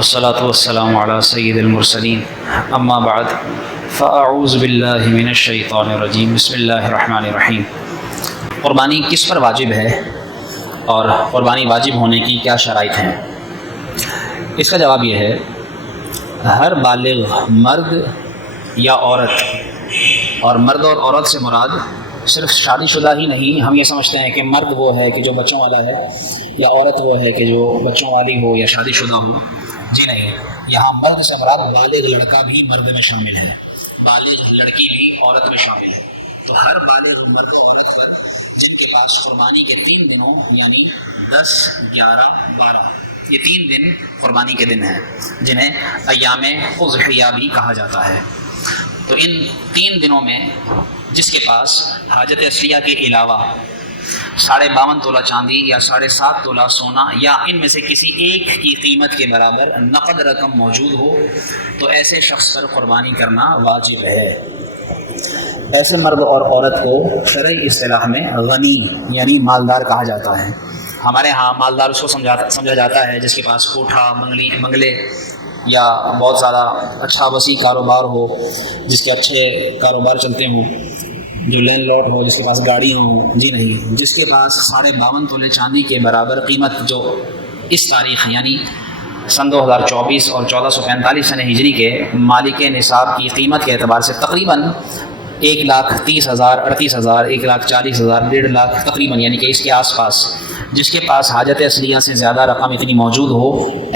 والصلاة والسلام على سید المرسلین اما بعد فاعوذ باللہ من الشیطان الرجیم بسم اللہ الرحمن الرحیم۔ قربانی کس پر واجب ہے اور قربانی واجب ہونے کی کیا شرائط ہیں؟ اس کا جواب یہ ہے، ہر بالغ مرد یا عورت، اور مرد اور عورت سے مراد صرف شادی شدہ ہی نہیں۔ ہم یہ سمجھتے ہیں کہ مرد وہ ہے کہ جو بچوں والا ہے، یا عورت وہ ہے کہ جو بچوں والی ہو یا شادی شدہ ہو۔ جی نہیں، یہاں مرد سے مراد بالغ لڑکا بھی مرد میں شامل ہے، بالغ لڑکی بھی عورت میں شامل ہے۔ تو ہر بالغ مرد جن کے پاس قربانی کے 3 دنوں یعنی 10، 11، 12 یہ 3 دن قربانی کے دن ہیں، جنہیں ایام اضحیہ بھی کہا جاتا ہے۔ تو ان 3 دنوں میں جس کے پاس حاجت اصلیہ کے علاوہ 52.5 تولہ چاندی یا 7.5 تولہ سونا یا ان میں سے کسی ایک کی قیمت کے برابر نقد رقم موجود ہو تو ایسے شخص پر قربانی کرنا واجب ہے۔ ایسے مرد اور عورت کو شرعی اصطلاح میں غنی یعنی مالدار کہا جاتا ہے۔ ہمارے ہاں مالدار اس کو سمجھا جاتا ہے جس کے پاس کوٹھا، بنگلے یا بہت زیادہ اچھا وسیع کاروبار ہو، جس کے اچھے کاروبار چلتے ہوں، جو لینڈ لارڈ ہو، جس کے پاس گاڑیاں ہوں۔ جی نہیں، جس کے پاس 52.5 تولے چاندی کے برابر قیمت جو اس تاریخ یعنی سن 2024 اور 1445 سن ہجری کے مالک نصاب کی قیمت کے اعتبار سے تقریباً 1,30,000، 38,000، 1,40,000، 1.5 لاکھ تقریباً، یعنی کہ اس کے آس پاس جس کے پاس حاجت اصلیہ سے زیادہ رقم اتنی موجود ہو،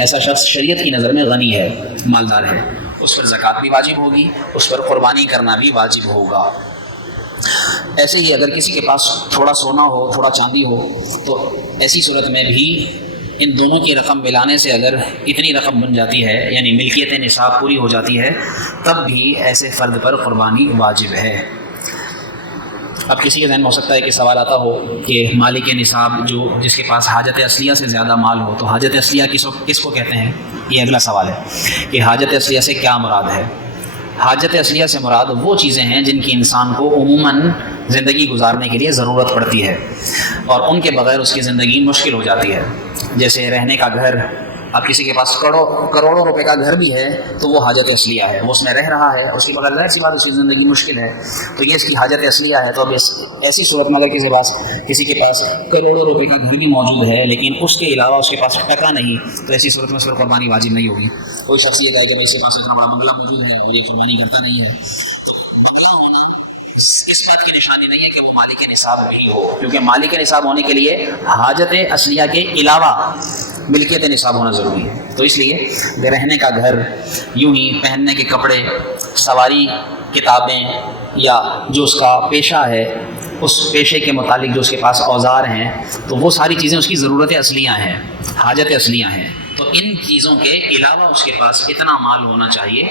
ایسا شخص شریعت کی نظر میں غنی ہے، مالدار ہے۔ اس پر زکوٰۃ بھی واجب ہوگی، اس پر قربانی کرنا بھی واجب ہوگا۔ ایسے ہی اگر کسی کے پاس تھوڑا سونا ہو، تھوڑا چاندی ہو، تو ایسی صورت میں بھی ان دونوں کی رقم ملانے سے اگر اتنی رقم بن جاتی ہے یعنی ملکیت نصاب پوری ہو جاتی ہے، تب بھی ایسے فرد پر قربانی واجب ہے۔ اب کسی کے ذہن میں ہو سکتا ہے کہ سوال آتا ہو کہ مالک نصاب جس کے پاس حاجت اصلیہ سے زیادہ مال ہو، تو حاجت اصلیہ کس کو کہتے ہیں؟ یہ اگلا سوال ہے کہ حاجت اصلیہ سے کیا مراد ہے۔ حاجت اصلیہ سے مراد وہ چیزیں ہیں جن کی انسان کو عموماً زندگی گزارنے کے لیے ضرورت پڑتی ہے اور ان کے بغیر اس کی زندگی مشکل ہو جاتی ہے، جیسے رہنے کا گھر۔ اب کسی کے پاس کروڑوں روپے کا گھر بھی ہے تو وہ حاجت اصلیہ ہے، وہ اس میں رہ رہا ہے، اس کے بغیر ظاہر سی بات اس کی زندگی مشکل ہے، تو یہ اس کی حاجت اصلیہ ہے۔ تو اب ایسی صورت میں اگر کسی کے پاس کروڑوں روپے کا گھر بھی موجود ہے لیکن اس کے علاوہ اس کے پاس ٹکا نہیں، تو ایسی صورت میں اس پر قربانی واجب نہیں ہوگی۔ کوئی شخص یہ کہے کہ اس کے پاس اتنا بڑا بنگلہ موجود ہے اور یہ قربانی کرتا نہیں ہے، تو بنگلہ ہونا اس بات کی نشانی نہیں ہے کہ وہ مالک نصاب نہیں ہو، کیونکہ مالک نصاب ہونے کے لیے حاجت اصلیہ کے علاوہ ملکیت نصاب ہونا ضروری ہے۔ تو اس لیے رہنے کا گھر، یوں ہی پہننے کے کپڑے، سواری، کتابیں، یا جو اس کا پیشہ ہے اس پیشے کے متعلق جو اس کے پاس اوزار ہیں، تو وہ ساری چیزیں اس کی ضرورت اصلیہ ہیں، حاجت اصلیہ ہیں۔ تو ان چیزوں کے علاوہ اس کے پاس اتنا مال ہونا چاہیے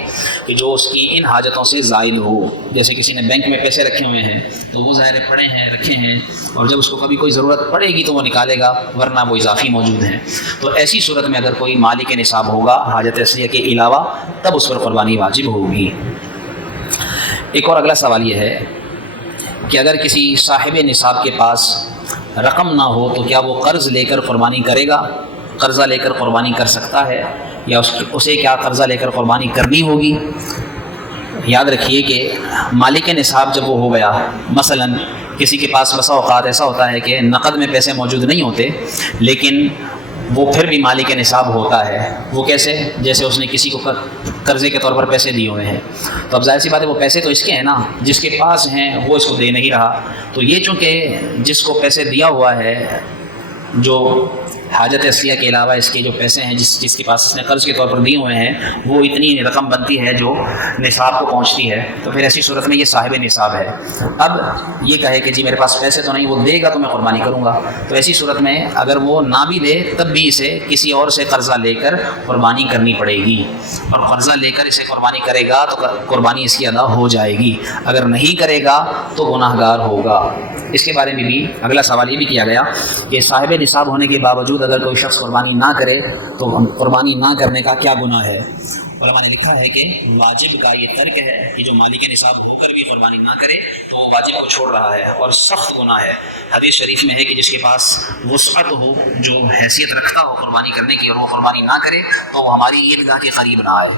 کہ جو اس کی ان حاجتوں سے زائد ہو۔ جیسے کسی نے بینک میں پیسے رکھے ہوئے ہیں تو وہ ظاہر پڑے ہیں، رکھے ہیں، اور جب اس کو کبھی کوئی ضرورت پڑے گی تو وہ نکالے گا، ورنہ وہ اضافی موجود ہیں۔ تو ایسی صورت میں اگر کوئی مالک نصاب ہوگا حاجت اصلیہ کے علاوہ، تب اس پر قربانی واجب ہوگی۔ ایک اور اگلا سوال یہ ہے کہ اگر کسی صاحب نصاب کے پاس رقم نہ ہو تو کیا وہ قرض لے کر قربانی کرے گا؟ قرضہ لے کر قربانی کر سکتا ہے یا اسے کیا قرضہ لے کر قربانی کرنی ہوگی؟ یاد رکھیے کہ مالک نصاب جب وہ ہو گیا، مثلا کسی کے پاس بسا اوقات ایسا ہوتا ہے کہ نقد میں پیسے موجود نہیں ہوتے لیکن وہ پھر بھی مالک نصاب ہوتا ہے۔ وہ کیسے؟ جیسے اس نے کسی کو قرضے کے طور پر پیسے دیے ہوئے ہیں، تو اب ظاہر سی بات ہے وہ پیسے تو اس کے ہیں نا، جس کے پاس ہیں وہ اس کو دے نہیں رہا، تو یہ چونکہ جس کو پیسے دیا ہوا ہے، جو حاجت اصلیہ کے علاوہ اس کے جو پیسے ہیں جس کے پاس اس نے قرض کے طور پر دیے ہوئے ہیں، وہ اتنی رقم بنتی ہے جو نصاب کو پہنچتی ہے، تو پھر ایسی صورت میں یہ صاحب نصاب ہے۔ اب یہ کہے کہ جی میرے پاس پیسے تو نہیں، وہ دے گا تو میں قربانی کروں گا، تو ایسی صورت میں اگر وہ نہ بھی دے تب بھی اسے کسی اور سے قرضہ لے کر قربانی کرنی پڑے گی، اور قرضہ لے کر اسے قربانی کرے گا تو قربانی اس کی ادا ہو جائے گی، اگر نہیں کرے گا تو گناہ گار ہوگا۔ اس کے بارے میں بھی اگلا سوال یہ بھی کیا گیا کہ صاحب نصاب ہونے کے باوجود اگر کوئی شخص قربانی نہ کرے تو قربانی نہ کرنے کا کیا گناہ ہے؟ علماء نے لکھا ہے کہ واجب کا یہ ترک ہے کہ جو مالک نصاب ہو کر بھی قربانی نہ کرے تو وہ واجب کو چھوڑ رہا ہے اور سخت گناہ ہے۔ حدیث شریف میں ہے کہ جس کے پاس وسعت ہو، جو حیثیت رکھتا ہو قربانی کرنے کی، اور وہ قربانی نہ کرے تو وہ ہماری عیدگاہ کے قریب نہ آئے۔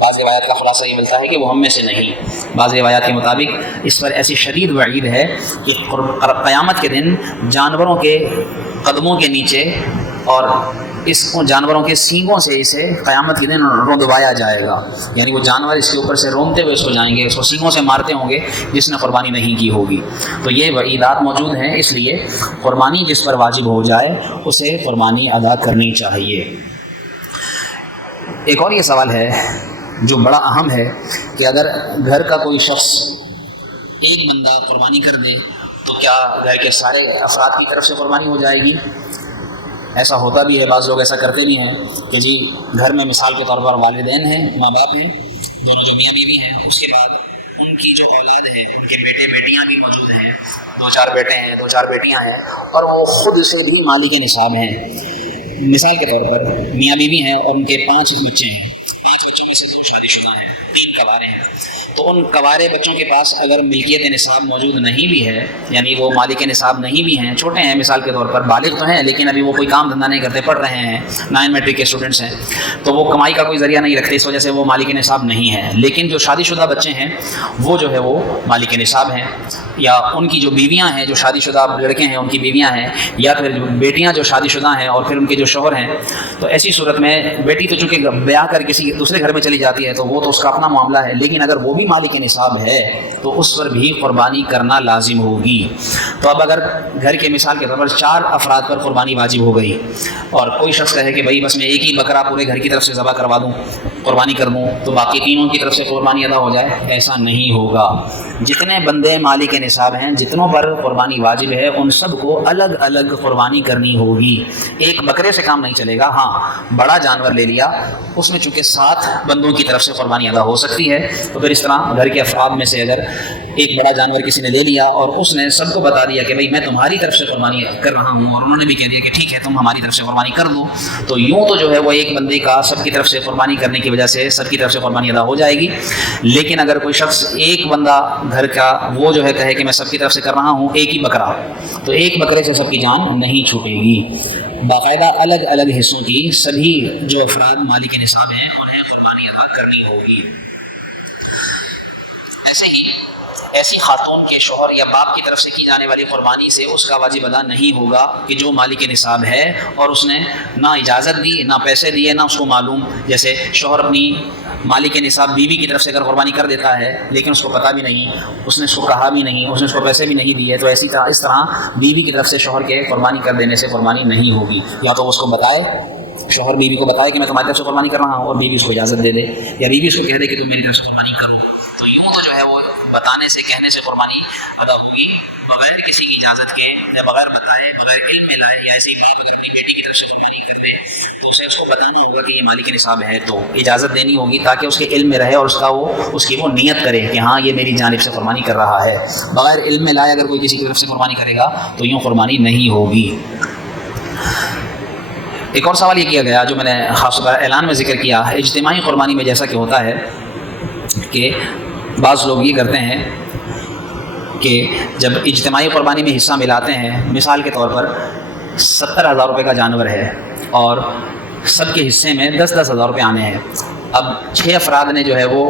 بعض روایات کا خلاصہ یہ ملتا ہے کہ وہ ہم میں سے نہیں۔ بعض روایات کے مطابق اس پر ایسی شدید وعید ہے کہ قیامت کے دن جانوروں کے قدموں کے نیچے اور اس جانوروں کے سینگوں سے اسے قیامت کے دن روندوایا جائے گا، یعنی وہ جانور اس کے اوپر سے رونتے ہوئے اس کو جائیں گے، اس کو سینگوں سے مارتے ہوں گے جس نے قربانی نہیں کی ہوگی۔ تو یہ وعیدات موجود ہیں، اس لیے قربانی جس پر واجب ہو جائے اسے قربانی ادا کرنی چاہیے۔ ایک اور یہ سوال ہے جو بڑا اہم ہے کہ اگر گھر کا کوئی شخص ایک بندہ قربانی کر دے تو کیا گھر کے سارے افراد کی طرف سے قربانی ہو جائے گی؟ ایسا ہوتا بھی ہے، بعض لوگ ایسا کرتے بھی ہیں کہ جی گھر میں مثال کے طور پر والدین ہیں، ماں باپ ہیں، دونوں جو میاں بیوی ہیں، اس کے بعد ان کی جو اولاد ہیں، ان کے بیٹے بیٹیاں بھی موجود ہیں، 2-4 بیٹے ہیں، 2-4 بیٹیاں ہیں، اور وہ خود سے بھی مالک نصاب ہیں۔ مثال کے طور پر میاں بیوی ہیں اور ان کے 5 بچے ہیں، 5 بچوں میں سے 2 شادی شدہ ہیں، 3 کنوارے ہیں۔ تو ان کنوارے بچوں کے پاس اگر ملکیت نصاب موجود نہیں بھی ہے، یعنی وہ مالک نصاب نہیں بھی ہیں، چھوٹے ہیں مثال کے طور پر، بالغ تو ہیں لیکن ابھی وہ کوئی کام دھندہ نہیں کرتے، پڑھ رہے ہیں، 9 میٹرک کے اسٹوڈنٹس ہیں، تو وہ کمائی کا کوئی ذریعہ نہیں رکھتے، اس وجہ سے وہ مالک نصاب نہیں ہیں۔ لیکن جو شادی شدہ بچے ہیں وہ جو ہے وہ مالک نصاب ہیں، یا ان کی جو بیویاں ہیں، جو شادی شدہ لڑکے ہیں ان کی بیویاں ہیں، یا پھر بیٹیاں جو شادی شدہ ہیں اور پھر ان کے جو شوہر ہیں۔ تو ایسی صورت میں بیٹی تو چونکہ بیاہ کر کسی دوسرے گھر میں چلی جاتی ہے تو وہ تو اس کا اپنا معاملہ ہے، لیکن اگر وہ بھی مالک نصاب ہے تو اس پر بھی قربانی کرنا لازم ہوگی۔ تو اب اگر گھر کے مثال کے طور پر 4 افراد پر قربانی واجب ہو گئی اور کوئی شخص کہے کہ بھائی بس میں ایک ہی بکرا پورے گھر کی طرف سے ذبح کروا دوں، قربانی کر دوں، تو باقی تینوں کی طرف سے قربانی ادا ہو جائے، ایسا نہیں ہوگا۔ جتنے بندے مالک نصاب ہیں، جتنوں پر قربانی واجب ہے، ان سب کو الگ الگ قربانی کرنی ہوگی۔ ایک بکرے سے کام نہیں چلے گا۔ ہاں بڑا جانور لے لیا، اس میں چونکہ 7 بندوں کی طرف سے قربانی ادا ہو سکتی ہے، تو پھر اس طرح گھر کے افراد میں سے اگر ایک بڑا جانور کسی نے لے لیا اور اس نے سب کو بتا دیا کہ بھائی میں تمہاری طرف سے قربانی کر رہا ہوں، اور انہوں نے بھی کہہ دیا کہ ٹھیک ہے تم ہماری طرف سے قربانی کر دو، تو یوں تو جو ہے وہ ایک بندے کا سب کی طرف سے قربانی کرنے کی وجہ سے سب کی طرف سے قربانی ادا ہو جائے گی۔ لیکن اگر کوئی شخص ایک بندہ گھر کا وہ جو ہے کہے کہ میں سب کی طرف سے کر رہا ہوں ایک ہی بکرا، تو ایک بکرے سے سب کی جان نہیں چھوٹے گی۔ باقاعدہ الگ الگ حصوں کی سبھی جو افراد مالک نصاب ہیں انہیں قربانی ادا کرنی ہوگی۔ ایسے ہی ایسی خاتون کے شوہر یا باپ کی طرف سے کی جانے والی قربانی سے اس کا واجب ادا نہیں ہوگا کہ جو مالک نصاب ہے اور اس نے نہ اجازت دی، نہ پیسے دیے، نہ اس کو معلوم۔ جیسے شوہر اپنی مالک نصاب بیوی کی طرف سے اگر قربانی کر دیتا ہے لیکن اس کو پتہ بھی نہیں، اس نے اس کو کہا بھی نہیں، اس نے اس کو پیسے بھی نہیں دیے، تو اس طرح بیوی کی طرف سے شوہر کے قربانی کر دینے سے قربانی نہیں ہوگی۔ یا تو اس کو بتائے، شوہر بیوی کو بتائے کہ میں تمہاری طرف سے قربانی کر رہا ہوں، اور بیوی اس کو اجازت دے دے، یا بیوی اس کو کہہ دے کہ تم میری طرف سے قربانی کرو۔ تو یوں تو جو ہے وہ بتانے سے، کہنے سے قربانی ادا ہوگی، بغیر کسی کی اجازت کے، یا بغیر بتائے، بغیر علم میں لائے۔ یا ایسی باپ اگر اپنی بیٹی کی طرف سے قربانی کر دے تو اسے اس کو بتانا ہوگا کہ یہ مالک نصاب ہے، تو اجازت دینی ہوگی تاکہ اس کے علم میں رہے اور اس کی وہ نیت کرے کہ ہاں یہ میری جانب سے قربانی کر رہا ہے۔ بغیر علم میں لائے اگر کوئی کسی کی طرف سے قربانی کرے گا تو یوں قربانی نہیں ہوگی۔ ایک اور سوال یہ کیا گیا جو میں نے خاص طور پر اعلان میں ذکر کیا، اجتماعی قربانی میں جیسا کہ ہوتا ہے کہ بعض لوگ یہ کرتے ہیں کہ جب اجتماعی قربانی میں حصہ ملاتے ہیں، مثال کے طور پر 70,000 روپے کا جانور ہے اور سب کے حصے میں 10,000 روپے آنے ہیں۔ اب 6 افراد نے جو ہے وہ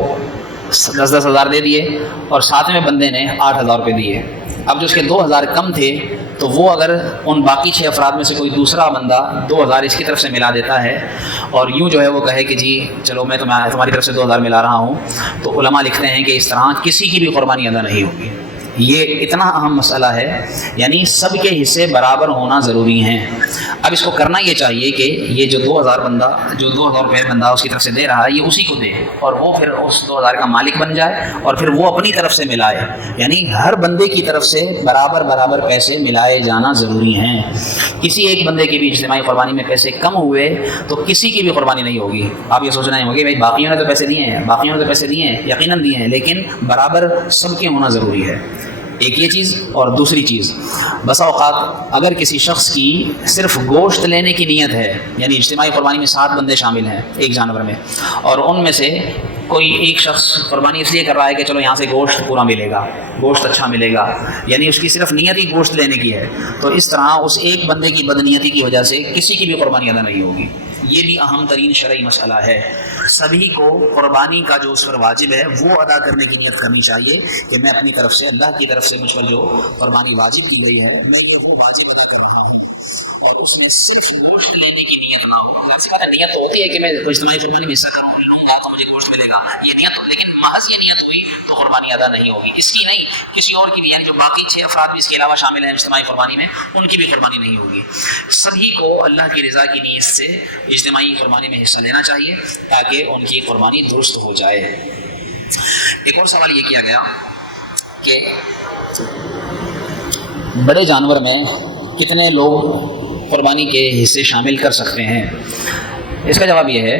10,000 دے دیے اور 7ویں بندے نے 8,000 روپے دیے۔ اب جو اس کے 2,000 کم تھے تو وہ اگر ان باقی 6 افراد میں سے کوئی دوسرا بندہ 2,000 اس کی طرف سے ملا دیتا ہے اور یوں جو ہے وہ کہے کہ جی چلو میں تمہاری طرف سے 2,000 ملا رہا ہوں، تو علماء لکھتے ہیں کہ اس طرح کسی کی بھی قربانی ادا نہیں ہوگی۔ یہ اتنا اہم مسئلہ ہے، یعنی سب کے حصے برابر ہونا ضروری ہیں۔ اب اس کو کرنا یہ چاہیے کہ یہ جو 2,000 روپے بندہ اس کی طرف سے دے رہا ہے یہ اسی کو دے، اور وہ پھر اس 2,000 کا مالک بن جائے اور پھر وہ اپنی طرف سے ملائے، یعنی ہر بندے کی طرف سے برابر پیسے ملائے جانا ضروری ہیں۔ کسی ایک بندے کی بھی اجتماعی قربانی میں پیسے کم ہوئے تو کسی کی بھی قربانی نہیں ہوگی۔ آپ یہ سوچنا ہوگی بھائی باقیوں نے تو پیسے دیے ہیں، یقیناً دیے ہیں، لیکن برابر سب کے ہونا ضروری ہے۔ ایک یہ چیز، اور دوسری چیز بسا اوقات اگر کسی شخص کی صرف گوشت لینے کی نیت ہے، یعنی اجتماعی قربانی میں 7 بندے شامل ہیں ایک جانور میں، اور ان میں سے کوئی ایک شخص قربانی اس لیے کر رہا ہے کہ چلو یہاں سے گوشت پورا ملے گا، گوشت اچھا ملے گا، یعنی اس کی صرف نیت ہی گوشت لینے کی ہے، تو اس طرح اس ایک بندے کی بدنیتی کی وجہ سے کسی کی بھی قربانی ادا نہیں ہوگی۔ یہ بھی اہم ترین شرعی مسئلہ ہے۔ سبھی کو قربانی کا جو اس پر واجب ہے وہ ادا کرنے کی نیت کرنی چاہیے کہ میں اپنی طرف سے، اللہ کی طرف سے مجھ پر جو قربانی واجب کی گئی ہے میں یہ وہ واجب ادا کر رہا ہوں، اور اس میں صرف گوشت لینے کی نیت نہ ہو۔ ایسی بات ہے، نیت تو ہوتی ہے کہ میں اجتماعی قربانی میں حصہ لوں گا تو مجھے گوشت ملے گا، یہ نیت ہو، لیکن محض یہ نیت ہوئی تو قربانی ادا نہیں ہوگی۔ اس کی نہیں، کسی اور کی بھی، یعنی جو باقی 6 افراد بھی اس کے علاوہ شامل ہیں اجتماعی قربانی میں، ان کی بھی قربانی نہیں ہوگی۔ سبھی کو اللہ کی رضا کی نیت سے اجتماعی قربانی میں حصہ لینا چاہیے تاکہ ان کی قربانی درست ہو جائے۔ ایک اور سوال یہ کیا گیا کہ بڑے جانور میں کتنے لوگ قربانی کے حصے شامل کر سکتے ہیں؟ اس کا جواب یہ ہے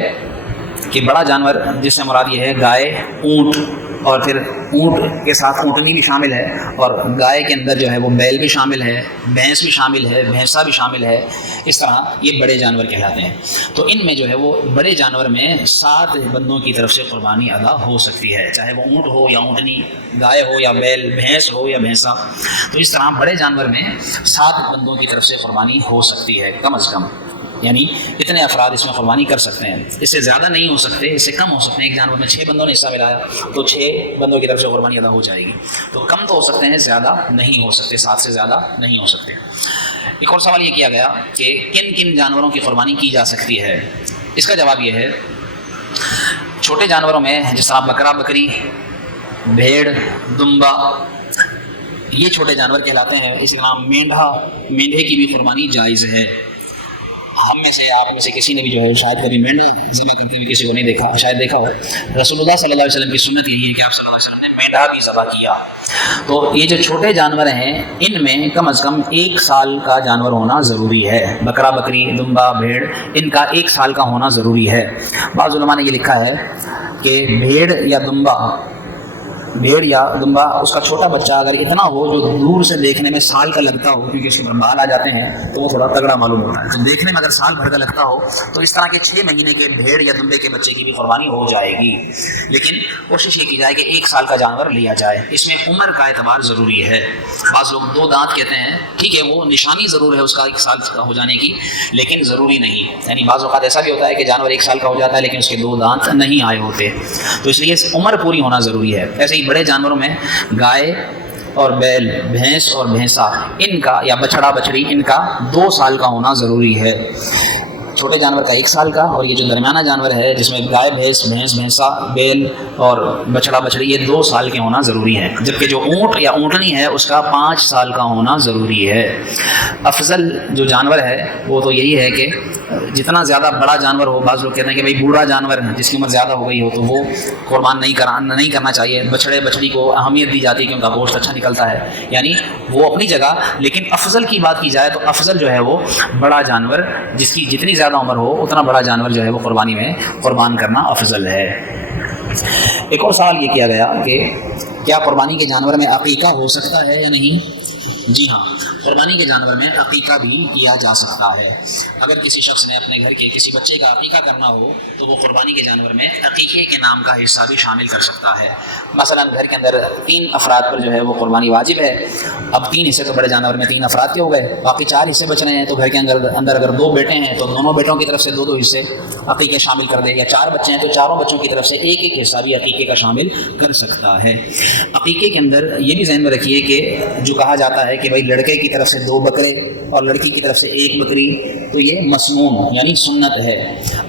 کہ بڑا جانور جس سے مراد یہ ہے گائے، اونٹ، اور پھر اونٹ کے ساتھ اونٹنی بھی شامل ہے، اور گائے کے اندر جو ہے وہ بیل بھی شامل ہے، بھینس بھی شامل ہے، بھینسا بھی شامل ہے، اس طرح یہ بڑے جانور کہلاتے ہیں۔ تو ان میں جو ہے وہ بڑے جانور میں 7 بندوں کی طرف سے قربانی ادا ہو سکتی ہے، چاہے وہ اونٹ ہو یا اونٹنی، گائے ہو یا بیل، بھینس ہو یا بھینسا۔ تو اس طرح بڑے جانور میں 7 بندوں کی طرف سے قربانی ہو سکتی ہے کم از کم، یعنی اتنے افراد اس میں قربانی کر سکتے ہیں۔ اس سے زیادہ نہیں ہو سکتے، اس سے کم ہو سکتے ہیں۔ ایک جانور میں 6 بندوں نے حصہ ملایا تو 6 بندوں کی طرف سے قربانی ادا ہو جائے گی۔ تو کم تو ہو سکتے ہیں، زیادہ نہیں ہو سکتے، 7 سے زیادہ نہیں ہو سکتے۔ ایک اور سوال یہ کیا گیا کہ کن کن جانوروں کی قربانی کی جا سکتی ہے؟ اس کا جواب یہ ہے، چھوٹے جانوروں میں جس طرح بکرا، بکری، بھیڑ، دمبا، یہ چھوٹے جانور کہلاتے ہیں۔ اسی طرح مینڈھا، مینڈھے کی بھی قربانی جائز ہے۔ ہم میں سے، آپ میں سے کسی نے بھی جو ہے شاید کبھی مینڈھا ذبح کرتے ہوئے کسی کو نہیں دیکھا، شاید دیکھا ہو۔ رسول اللہ صلی اللہ علیہ وسلم کی سنت یہی ہے کہ آپ صلی اللہ علیہ وسلم نے مینڈھا بھی ذبح کیا۔ تو یہ جو چھوٹے جانور ہیں ان میں کم از کم 1 سال کا جانور ہونا ضروری ہے۔ بکرا، بکری، دمبا، بھیڑ، ان کا 1 سال کا ہونا ضروری ہے۔ بعض علماء نے یہ لکھا ہے کہ بھیڑ یا دمبا اس کا چھوٹا بچہ اگر اتنا ہو جو دور سے دیکھنے میں سال کا لگتا ہو، کیونکہ اس کے بال آ جاتے ہیں تو وہ تھوڑا تگڑا معلوم ہوتا ہے، تو دیکھنے میں اگر سال بھر کا لگتا ہو تو اس طرح کے 6 مہینے کے بھیڑ یا دمبے کے بچے کی بھی قربانی ہو جائے گی۔ لیکن کوشش یہ کی جائے کہ 1 سال کا جانور لیا جائے۔ اس میں عمر کا اعتبار ضروری ہے۔ بعض لوگ 2 دانت کہتے ہیں، ٹھیک ہے وہ نشانی ضرور ہے اس کا 1 سال کا ہو جانے کی، لیکن ضروری نہیں۔ یعنی بعض اوقات ایسا بھی ہوتا ہے کہ جانور 1 سال کا ہو جاتا ہے لیکن اس کے 2 دانت نہیں آئے ہوتے، تو اس لیے عمر پوری ہونا ضروری ہے۔ ایسے ہی بڑے جانوروں میں گائے اور بیل، بھینس اور بھینسا، ان کا یا بچڑا، بچڑی، ان کا 2 سال کا ہونا ضروری ہے۔ چھوٹے جانور کا 1 سال کا، اور یہ جو درمیانہ جانور ہے جس میں گائے، بھینس، بھینسا، بیل اور بچڑا، بچڑی، یہ 2 سال کے ہونا ضروری ہے، جبکہ جو اونٹ یا اونٹنی ہے اس کا 5 سال کا ہونا ضروری ہے۔ افضل جو جانور ہے وہ تو یہی ہے کہ جتنا زیادہ بڑا جانور ہو، بعض لوگ کہتے ہیں کہ بھائی بوڑھا جانور جس کی عمر زیادہ ہو گئی ہو تو وہ قربان نہیں کرنا چاہیے۔ بچڑے، بچڑی کو اہمیت دی جاتی ہے کہ ان کا گوشت اچھا نکلتا ہے، یعنی وہ اپنی جگہ، لیکن افضل کی بات کی جائے تو افضل جو ہے وہ بڑا جانور، جس کی جتنی زیادہ عمر ہو اتنا بڑا جانور جو ہے وہ قربانی میں قربان کرنا افضل ہے۔ ایک اور سوال یہ کیا گیا کہ کیا قربانی کے جانور میں عقیقہ ہو سکتا ہے یا نہیں؟ جی ہاں، قربانی کے جانور میں عقیقہ بھی کیا جا سکتا ہے۔ اگر کسی شخص نے اپنے گھر کے کسی بچے کا عقیقہ کرنا ہو تو وہ قربانی کے جانور میں عقیقے کے نام کا حصہ بھی شامل کر سکتا ہے۔ مثلا گھر کے اندر 3 افراد پر جو ہے وہ قربانی واجب ہے۔ اب 3 حصے تو بڑے جانور میں 3 افراد کے ہو گئے، باقی 4 حصے بچ رہے ہیں، تو گھر کے اندر اگر 2 بیٹے ہیں تو دونوں بیٹوں کی طرف سے 2 حصے عقیقے شامل کر دے، یا 4 بچے ہیں تو چاروں بچوں کی طرف سے 1 حصہ بھی عقیقے کا شامل کر سکتا ہے۔ عقیقے کے اندر یہ بھی ذہن میں رکھیے کہ جو کہا جاتا ہے کہ بھائی لڑکے کی طرف سے 2 بکرے اور لڑکی کی طرف سے 1 بکری، تو یہ مسنون یعنی سنت ہے۔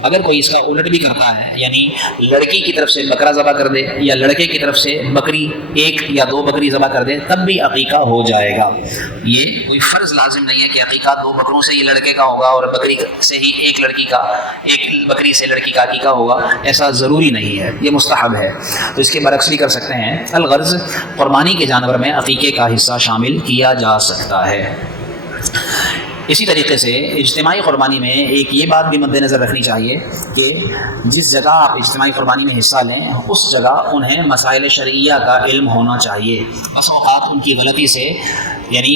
اگر کوئی اس کا الٹ بھی کرتا ہے، یعنی لڑکی کی طرف سے بکرا ذبح کر دے یا لڑکے کی طرف سے بکری 1 یا 2 بکری ذبح کر دے، تب بھی عقیقہ ہو جائے گا۔ یہ کوئی فرض لازم نہیں ہے کہ عقیقہ 2 بکروں سے ہی لڑکے کا ہوگا اور بکری سے ہی 1 لڑکی کا، 1 بکری سے لڑکی کا عقیقہ ہوگا، ایسا ضروری نہیں ہے، یہ مستحب ہے۔ تو اس کے برعکس بھی کر سکتے ہیں۔ الغرض قربانی کے جانور میں عقیقے کا حصہ شامل کیا جا سکتا ہے۔ اسی طریقے سے اجتماعی قربانی میں ایک یہ بات بھی مد نظر رکھنی چاہیے کہ جس جگہ آپ اجتماعی قربانی میں حصہ لیں اس جگہ انہیں مسائل شرعیہ کا علم ہونا چاہیے۔ بس اوقات ان کی غلطی سے یعنی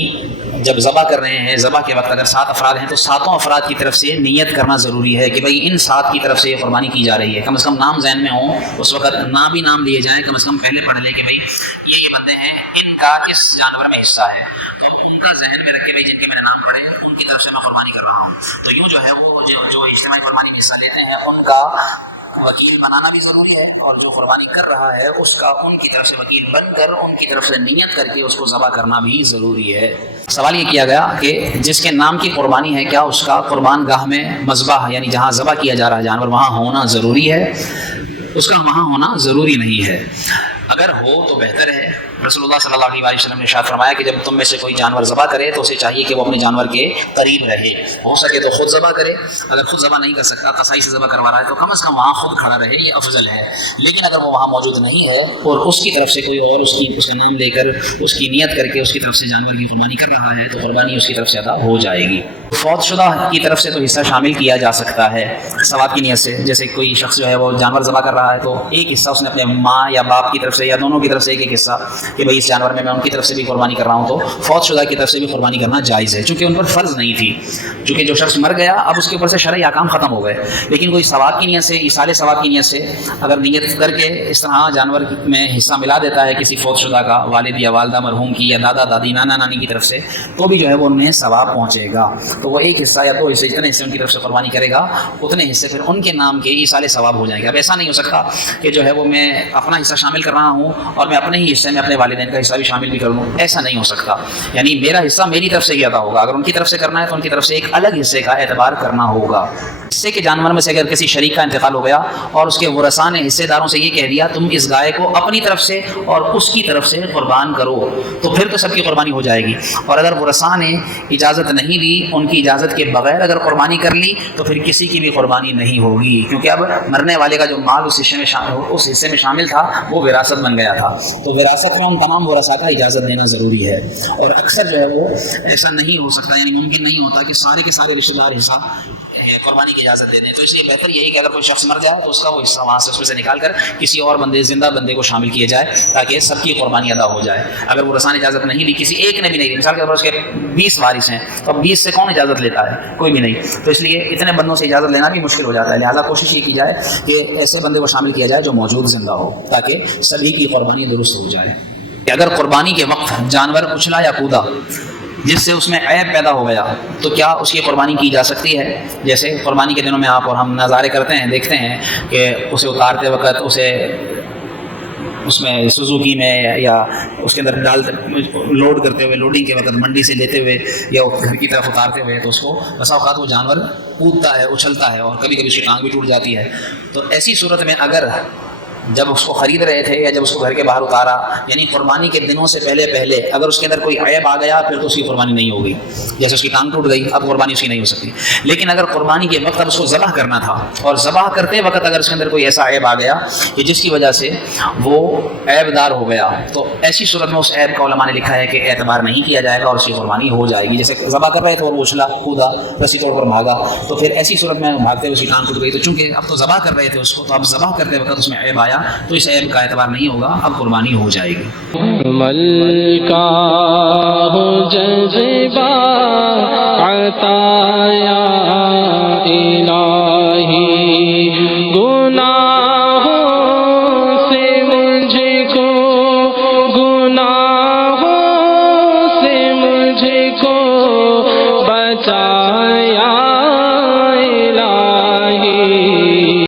جب ذبح کر رہے ہیں، ذبح کے وقت اگر 7 افراد ہیں تو 7 افراد کی طرف سے نیت کرنا ضروری ہے کہ بھئی ان 7 کی طرف سے یہ قربانی کی جا رہی ہے۔ کم از کم نام ذہن میں ہوں، اس وقت نہ بھی نام لیے جائیں، کم از کم پہلے پڑھ لیں کہ بھئی یہ بندے ہیں، ان کا اس جانور میں حصہ ہے، تو ان کا ذہن میں رکھ کے بھئی جن کے میں نے نام پڑھے ان کی طرف سے میں قربانی کر رہا ہوں۔ تو یوں جو ہے وہ جو اجتماعی قربانی میں حصہ لیتے ہیں ان کا وکیل بنانا بھی ضروری ہے، اور جو قربانی کر رہا ہے اس کا ان کی طرف سے وکیل بن کر ان کی طرف سے نیت کر کے اس کو ذبح کرنا بھی ضروری ہے۔ سوال یہ کیا گیا کہ جس کے نام کی قربانی ہے کیا اس کا قربان گاہ میں مذبح یعنی جہاں ذبح کیا جا رہا ہے جانور وہاں ہونا ضروری ہے؟ اس کا وہاں ہونا ضروری نہیں ہے، اگر ہو تو بہتر ہے۔ رسول اللہ صلی اللہ علیہ وسلم نے ارشاد فرمایا کہ جب تم میں سے کوئی جانور ذبح کرے تو اسے چاہیے کہ وہ اپنے جانور کے قریب رہے، ہو سکے تو خود ذبح کرے، اگر خود ذبح نہیں کر سکتا قصائی سے ذبح کروا رہا ہے تو کم از کم وہاں خود کھڑا رہے، یہ افضل ہے۔ لیکن اگر وہ وہاں موجود نہیں ہے اور اس کی طرف سے کوئی اور اس کا نام لے کر اس کی نیت کر کے اس کی طرف سے جانور کی قربانی کر رہا ہے تو قربانی اس کی طرف سے ادا ہو جائے گی۔ فوت شدہ کی طرف سے تو حصہ شامل کیا جا سکتا ہے ثواب کی نیت سے، جیسے کوئی شخص جو ہے وہ جانور ذبح کر رہا ہے تو ایک حصہ اس نے اپنے ماں یا باپ کی طرف سے یا دونوں کی طرف سے ایک حصہ کہ بھئی اس جانور میں ان کی طرف سے بھی قربانی کر رہا ہوں، تو فوت شدہ کی طرف سے بھی قربانی کرنا جائز ہے، چونکہ ان پر فرض نہیں تھی، چونکہ جو شخص مر گیا اب اس کے اوپر سے شرعی احکام ختم ہو گئے، لیکن کوئی ثواب کی نیت سے ایصال ثواب کی نیت سے اگر نیت کر کے اس طرح جانور میں حصہ ملا دیتا ہے کسی فوت شدہ کا، والد یا والدہ مرحوم کی یا دادا دادی نانا نانی کی طرف سے، تو بھی جو ہے وہ انہیں ثواب پہنچے گا، تو وہ ایک حصہ یا دو حصے جتنے حصے ان کی طرف سے قربانی کرے گا اتنے حصے پھر ان کے نام کے ایصال ثواب ہو جائیں گے۔ اب ایسا نہیں ہو سکتا کہ جو ہے وہ میں اپنا حصہ شامل کر رہا ہوں اور میں اپنے ہی حصے میں اپنے والدین کا حصہ بھی شامل بھی کر لوں، ایسا نہیں ہو سکتا، یعنی میرا حصہ میری طرف سے ہی ادا ہوگا، اگر ان کی طرف سے کرنا ہے تو ان کی طرف سے ایک الگ حصے کا اعتبار کرنا ہوگا۔ حصے کے جانور میں سے اگر کسی شریک کا انتقال ہو گیا اور اس کے ورثاء نے حصے داروں سے یہ کہہ دیا تم اس گائے کو اپنی طرف سے اور اس کی طرف سے قربان کرو، تو پھر تو سب کی قربانی ہو جائے گی، اور اگر ورثاء نے اجازت نہیں دی، ان کی اجازت کے بغیر اگر قربانی کر لی تو پھر کسی کی بھی قربانی نہیں ہوگی، کیونکہ اب مرنے والے کا جو مال اس حصے میں شامل تھا وہ وراثت بن گیا تھا، تو وراثت میں ان تمام ورثاء کا اجازت دینا ضروری ہے، اور اکثر جو ہے وہ ایسا نہیں ہو سکتا، یعنی ممکن نہیں ہوتا کہ سارے کے سارے رشتہ دار حصہ قربانی کی اجازت دے دیں، تو اس لیے بہتر یہی کہ اگر کوئی شخص مر جائے تو اس کا وہ حصہ وہاں سے اس میں سے نکال کر کسی اور بندے زندہ بندے کو شامل کیا جائے تاکہ سب کی قربانی ادا ہو جائے۔ اگر وہ ورثاء نے اجازت نہیں دی، کسی ایک نے بھی نہیں دی، مثال کے طور پر اس کے 20 وارث ہیں تو اب 20 سے کون اجازت لیتا ہے؟ کوئی بھی نہیں، تو اس لیے اتنے بندوں سے اجازت لینا بھی مشکل ہو جاتا ہے، لہٰذا کوشش یہ کی جائے کہ ایسے بندے کو شامل کیا جائے جو موجود زندہ ہو تاکہ سبھی کی قربانی درست ہو جائے۔ اگر قربانی کے وقت جانور اچھلا یا کودا جس سے اس میں عیب پیدا ہو گیا تو کیا اس کی قربانی کی جا سکتی ہے؟ جیسے قربانی کے دنوں میں آپ اور ہم نظارے کرتے ہیں، دیکھتے ہیں کہ اسے اتارتے وقت اس میں سوزوکی میں یا اس کے اندر لوڈ کرتے ہوئے، لوڈنگ کے وقت منڈی سے لیتے ہوئے یا گھر کی طرف اتارتے ہوئے تو اس کو بسا اوقات وہ جانور کودتا ہے، اچھلتا ہے، اور کبھی کبھی اس کی ٹانگ بھی ٹوٹ جاتی ہے، تو ایسی صورت میں اگر جب اس کو خرید رہے تھے یا جب اس کو گھر کے باہر اتارا، یعنی قربانی کے دنوں سے پہلے اگر اس کے اندر کوئی عیب آ گیا پھر تو اس کی قربانی نہیں ہوگی، جیسے اس کی ٹانگ ٹوٹ گئی اب قربانی اس کی نہیں ہو سکتی، لیکن اگر قربانی کے وقت اب اس کو ذبح کرنا تھا اور ذبح کرتے وقت اگر اس کے اندر کوئی ایسا عیب آ گیا کہ جس کی وجہ سے وہ عیب دار ہو گیا، تو ایسی صورت میں اس عیب کا علماء نے لکھا ہے کہ اعتبار نہیں کیا جائے گا اور اس کی قربانی ہو جائے گی۔ جیسے ذبح کر رہے تھے اور وہ اچھلا کودا رسی توڑ کر بھاگا، تو پھر ایسی صورت میں بھاگتے ہوئے اس کی ٹانگ ٹوٹ گئی، تو چونکہ اب تو ذبح کر رہے تھے اس کو، تو اب ذبح کرتے وقت اس میں عیب آیا تو اس عیب کا اعتبار نہیں ہوگا، اب قربانی ہو جائے گی۔ ملکہ ہو جذبہ عطا